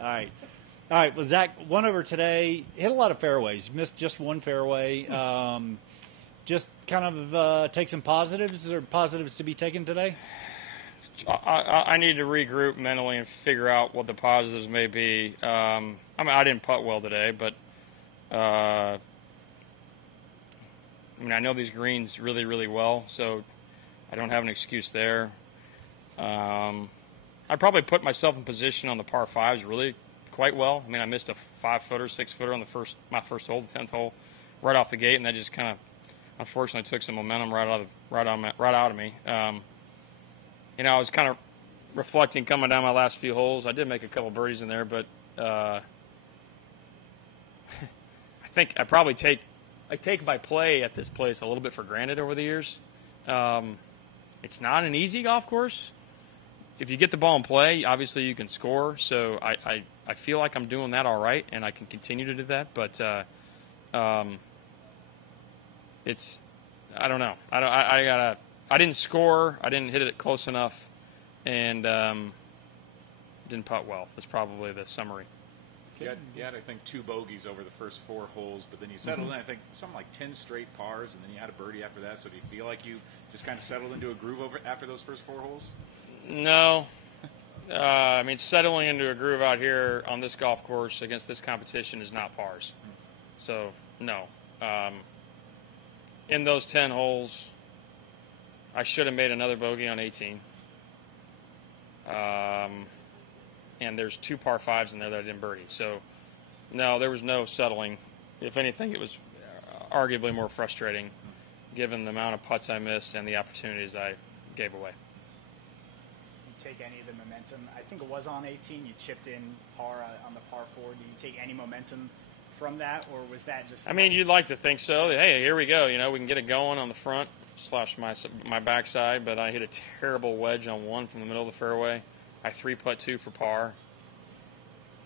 All right. All right. Well, Zach, one over today. Hit a lot of fairways. Missed just one fairway. Just kind of take some positives or positives to be taken today? I need to regroup mentally and figure out what the positives may be. I mean, I didn't putt well today, but I mean, I know these greens really, really well, so I don't have an excuse there. I probably put myself in position on the par fives really quite well. I mean, I missed a 5-footer, 6-footer on my first hole, the 10th hole, right off the gate, and that just kind of unfortunately took some momentum right out of me. You know, I was kind of reflecting coming down my last few holes. I did make a couple birdies in there, but I think I probably take my play at this place a little bit for granted over the years. It's not an easy golf course. If you get the ball in play, obviously you can score. So I feel like I'm doing that all right, and I can continue to do that. But it's I don't know. I didn't score. I didn't hit it close enough, and didn't putt well. That's probably the summary. You had, I think, 2 bogeys over the first 4 holes, but then you settled in, I think, something like 10 straight pars, and then you had a birdie after that. So do you feel like you just kind of settled into a groove after those first 4 holes? No. I mean, settling into a groove out here on this golf course against this competition is not pars. So, no. In those 10 holes, I should have made another bogey on 18. And there's 2 par 5s in there that I didn't birdie. So, no, there was no settling. If anything, it was arguably more frustrating given the amount of putts I missed and the opportunities I gave away. You take any of the momentum? I think it was on 18. You chipped in par on the par 4. Do you take any momentum from that, or was that just... I mean, you'd like to think so. Hey, here we go. You know, we can get it going on the front / my backside, but I hit a terrible wedge on 1 from the middle of the fairway. I 3-putt 2 for par.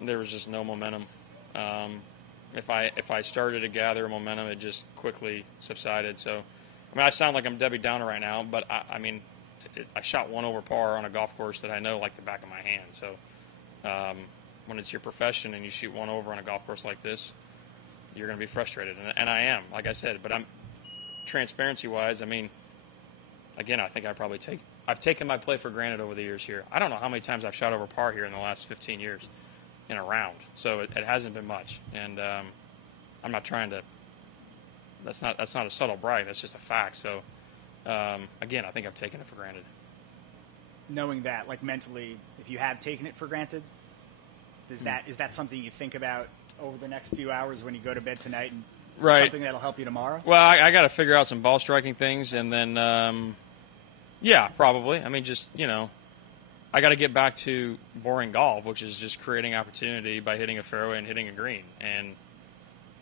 There was just no momentum. If I started to gather momentum, it just quickly subsided. So, I mean, I sound like I'm Debbie Downer right now, but I mean, I shot 1 over par on a golf course that I know like the back of my hand. So, when it's your profession and you shoot 1 over on a golf course like this, you're going to be frustrated, and I am, like I said. But I'm transparency-wise. I mean, again, I think I've taken my play for granted over the years here. I don't know how many times I've shot over par here in the last 15 years in a round. So it hasn't been much. And I'm not trying to – that's not a subtle brag. That's just a fact. So, again, I think I've taken it for granted. Knowing that, like mentally, if you have taken it for granted, is that something you think about over the next few hours when you go to bed tonight, and something that'll help you tomorrow? Well, I got to figure out some ball striking things, and then yeah, probably. I mean, just, you know, I got to get back to boring golf, which is just creating opportunity by hitting a fairway and hitting a green. And,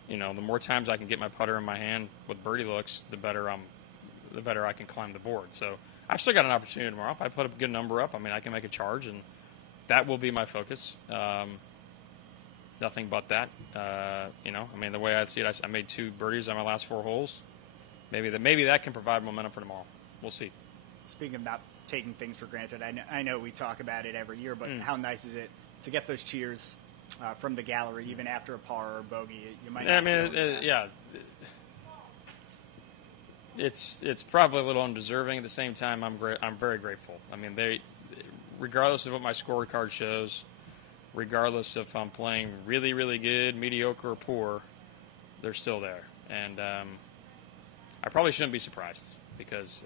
you know, the more times I can get my putter in my hand with birdie looks, the better I can climb the board. So I've still got an opportunity tomorrow. If I put a good number up, I mean, I can make a charge, and that will be my focus. Nothing but that. You know, I mean, the way I see it, I made 2 birdies on my last 4 holes. Maybe that can provide momentum for tomorrow. We'll see. Speaking of not taking things for granted, I know we talk about it every year, but how nice is it to get those cheers from the gallery, even after a par or bogey? You might. I mean, yeah. It's probably a little undeserving. At the same time, I'm very grateful. I mean, regardless of what my scorecard shows, regardless if I'm playing really, really good, mediocre, or poor, they're still there. And I probably shouldn't be surprised because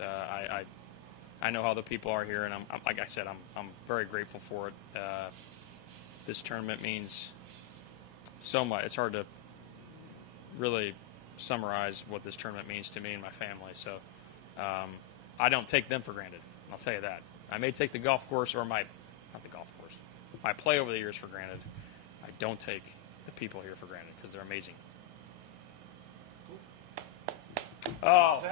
I know how the people are here, and I'm like I said, I'm very grateful for it. This tournament means so much. It's hard to really summarize what this tournament means to me and my family. So I don't take them for granted. I'll tell you that. I may take the golf course or not the golf course, my play over the years for granted. I don't take the people here for granted because they're amazing. Oh.